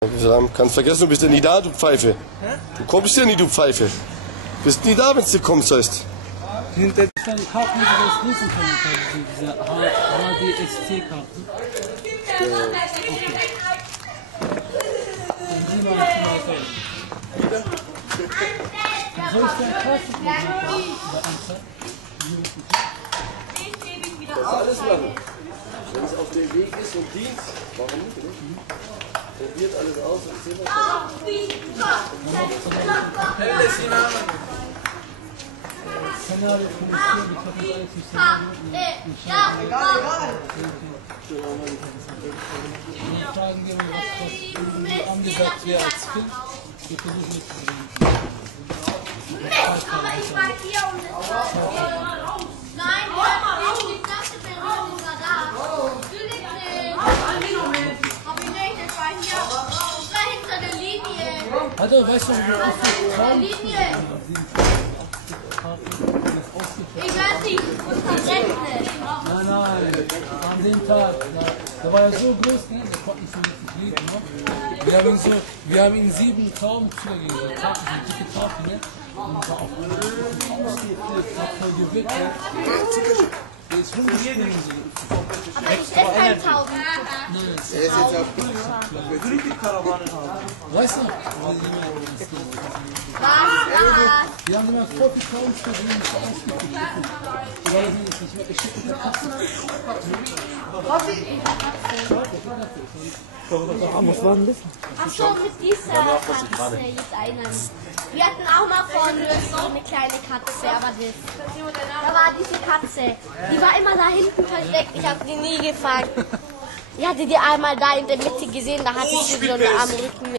Kannst vergessen, du bist ja nie da, du Pfeife. Du kommst ja nie, du Pfeife. Du bist nie da, wenn du kommst heißt. Hinter den Karten, die du das lesen können, diese HDST-Karten. Soll ich dein Klassik machen? Alles machen. Wenn es auf dem Weg ist und dient, warum nicht? Probiert alles aus und sehen wir Szenario konuşuyor, bir takım ayrıntı Szenario. Egal. Fragen geben, was angesagt wäre als Film. Wir versuchen jetzt zu sehen. Aber ich war hier und es war... Nein, ich dachte, der Raum war da. Natürlich nicht. Hab ich nicht, ich war hier. Ich war hinter der Linie. Also, weißt du, wie Der Linie. Ich weiß nicht, ich muss verrechnen. Nein, an dem Tag, der war ja so groß, ne? Der konnte nicht so richtig leben, ne? Wir haben ihn 7 Traumzüge gegeben, so dicke Tafel, ne? Und war auch ausgeflippt, hat voll gewirkt, ne? Der ist rumgesprungen, so. Aber ich esse kein Tauben. Er ist jetzt auf Karawane. Weißt du? Wir haben immer voll viel Traumzüge, die nicht ausgeflippt. Weil er nicht mehr geschickt hat. Ach so, mit dieser Katze jetzt einen. Wir hatten auch mal vorne so eine kleine Katze, aber da war diese Katze. Die war immer da hinten versteckt, ich habe die nie gefangen. Ich hatte die einmal da in der Mitte gesehen, da hatte sie so einen am Rücken.